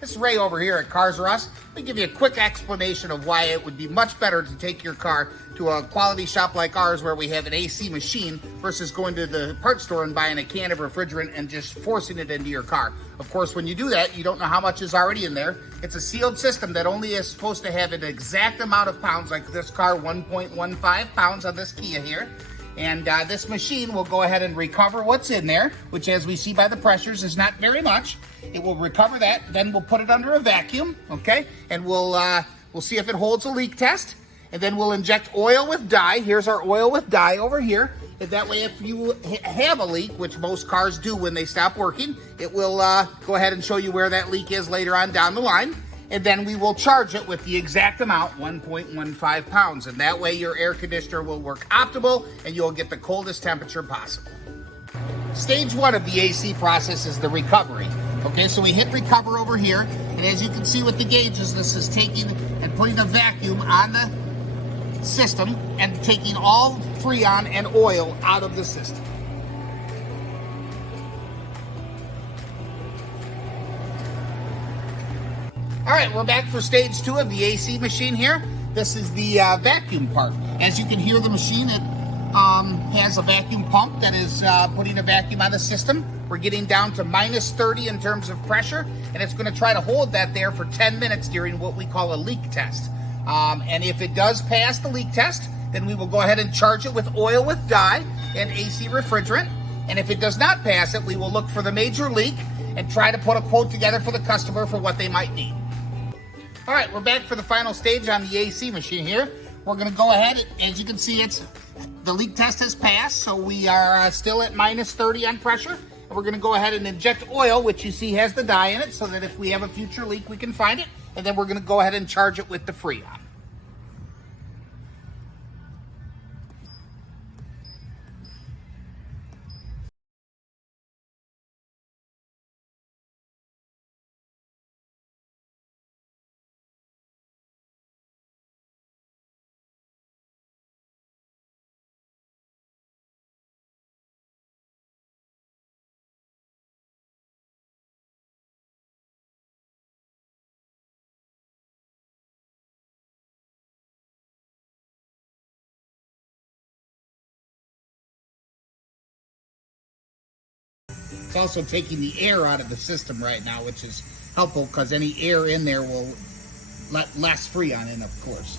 This is Ray over here at Carz R Us. Let me give you a quick explanation of why it would be much better to take your car to a quality shop like ours where we have an AC machine versus going to the parts store and buying a can of refrigerant and just forcing it into your car. Of course, when you do that, you don't know how much is already in there. It's a sealed system that only is supposed to have an exact amount of pounds, like this car, 1.15 pounds on this Kia here. And this machine will go ahead and recover what's in there, which as we see by the pressures is not very much. It will recover that, then we'll put it under a vacuum, okay? And we'll see if it holds a leak test. And then we'll inject oil with dye. Here's our oil with dye over here. And that way if you have a leak, which most cars do when they stop working, it will go ahead and show you where that leak is later on down the line. And then we will charge it with the exact amount, 1.15 pounds. And that way your air conditioner will work optimal and you'll get the coldest temperature possible. Stage one of the AC process is the recovery. Okay, so we hit recover over here. And as you can see with the gauges, this is taking and putting a vacuum on the system and taking all Freon and oil out of the system. All right, we're back for stage two of the AC machine here. This is the vacuum part. As you can hear the machine, it has a vacuum pump that is putting a vacuum on the system. We're getting down to minus 30 in terms of pressure, and it's gonna try to hold that there for 10 minutes during what we call a leak test. And if it does pass the leak test, then we will go ahead and charge it with oil with dye and AC refrigerant. And if it does not pass it, we will look for the major leak and try to put a quote together for the customer for what they might need. All right, we're back for the final stage on the AC machine here. We're gonna go ahead, as you can see, the leak test has passed, so we are still at minus 30 on pressure. And we're gonna go ahead and inject oil, which you see has the dye in it, so that if we have a future leak, we can find it. And then we're gonna go ahead and charge it with the Freon. It's also taking the air out of the system right now, which is helpful because any air in there will let less Freon in, of course.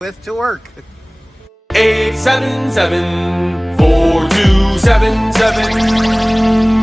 With to work. 877-4277